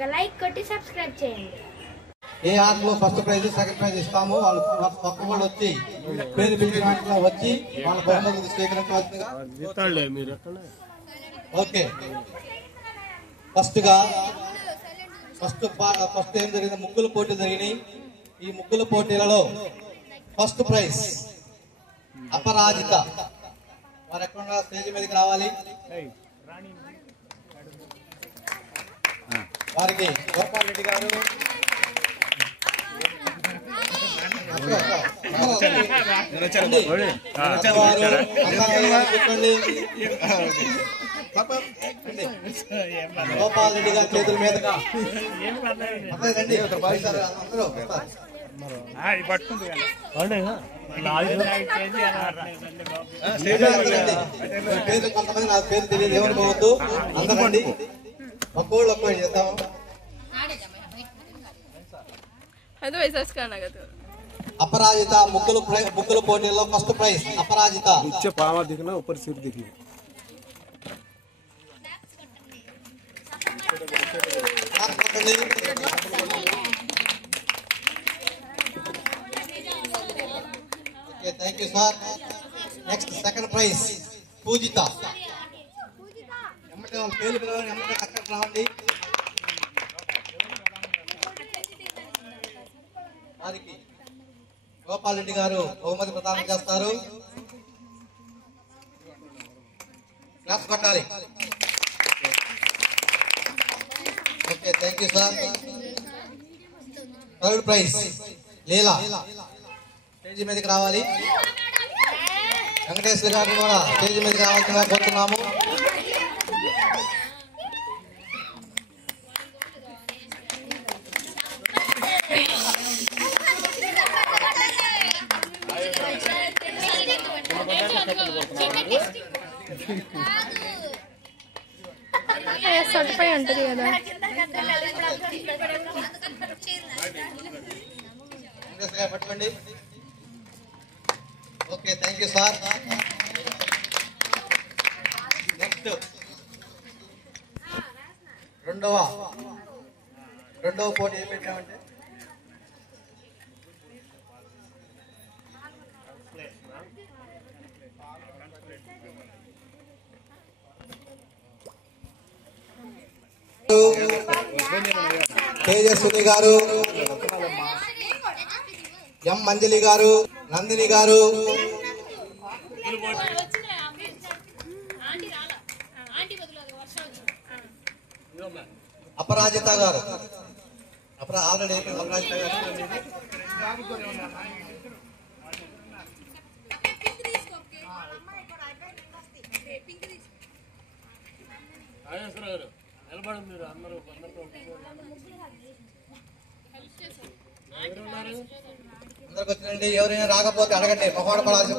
ఒక లైక్ కొట్టి సబ్స్క్రైబ్ చేయండి. ఏ ఆటలో ఫస్ట్ ప్రైజ్ సెకండ్ ప్రైజ్ ఇస్తాము. వాళ్ళు పక్క వాళ్ళు వచ్చి పేరు పిలిచిన వాటిలో వచ్చి వాళ్ళ బహుమతులు స్వీకరించవలసిందిగా. ఓకే, ఫస్ట్ ఏం జరిగింది? ముగ్గుల పోటీలు జరిగినాయి. ఈ ముగ్గుల పోటీలలో ఫస్ట్ ప్రైజ్ అపరాజిత. వారు ఎక్కడ స్టేజ్ మీదకి రావాలి. వారికి గోపాల్ రెడ్డి గారు, గోపాల్ రెడ్డి గారి చేతుల మీదుగా కొంతమంది నాకు పేరు తెలియదు, ఏమనుకోవద్దు. అందరండి ఒక్కోళ్ళు ఒక్కో చేద్దాము. अपराजिता मुग्गल पोटीलो फस्ट प्राइज अपराजिता नीचे पावा दिखना ऊपर सिर दिखना okay thank you sir next second prize Pujita ఎమ్మటే వాళ్ళ పేరు పిలవని ఎమ్మటే అక్కడ రావండి వారికి గోపాల్ రెడ్డి గారు బహుమతి ప్రదానం చేస్తారు క్లాస్ కొట్టాలి okay thank you sir third prize Leela stage మీదకి రావాలి వెంకటేశ్వర గారిని కూడా స్టేజ్ మీదకి రావాల్సిందిగా కోరుతున్నాము సరిపై ఉంటుంది కదా పట్టుకోండి okay thank you sir next రెండవ పోటీ ఏం పెట్టామంటే తేజస్విని గారు ఎం మంజలి గారు నందిని గారు అపరాజిత గారు ఆల్రెడీ అపరాజిత గారు అందరికి వచ్చినండి ఎవరైనా రాకపోతే అడగండి మొహోడ పడాల్సి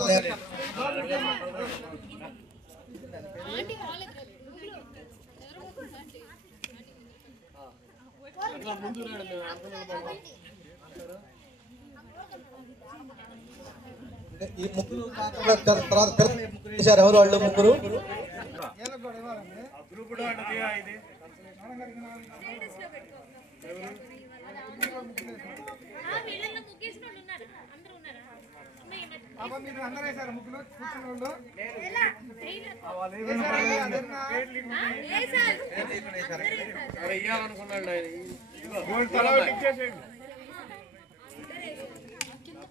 ఈ ముగ్గురు తర్వాత ముగ్గురు వేశారు ఎవరు వాళ్ళు ముగ్గురు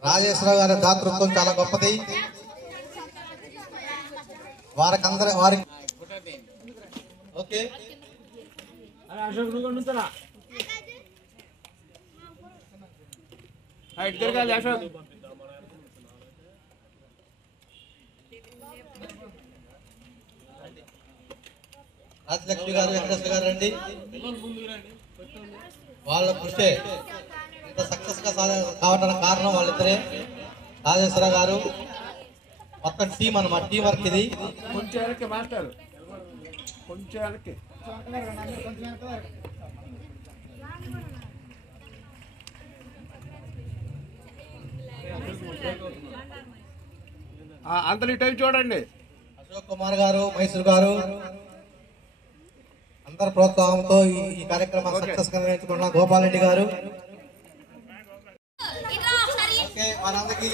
రాజేశ్వరరావు గారి దాతృత్వం చాలా గొప్పది వారికి ఓకే రాజలక్ష్మి గారు వెంకటేశ్వర గారు రండి వాళ్ళ కృషి ఇంత సక్సెస్ గా కావడానికి కారణం వాళ్ళిద్దరే రాజేశ్వర గారు మొత్తం టీం అన్నమాట టీం వర్క్ ఇది అంతలి టైం చూడండి అశోక్ కుమార్ గారు మైసూర్ గారు అందరి ప్రోత్సాహంతో ఈ కార్యక్రమం సక్సెస్ గా నిర్వహించుకున్న గోపాల్ రెడ్డి గారు. ఓకే, మనందరికీ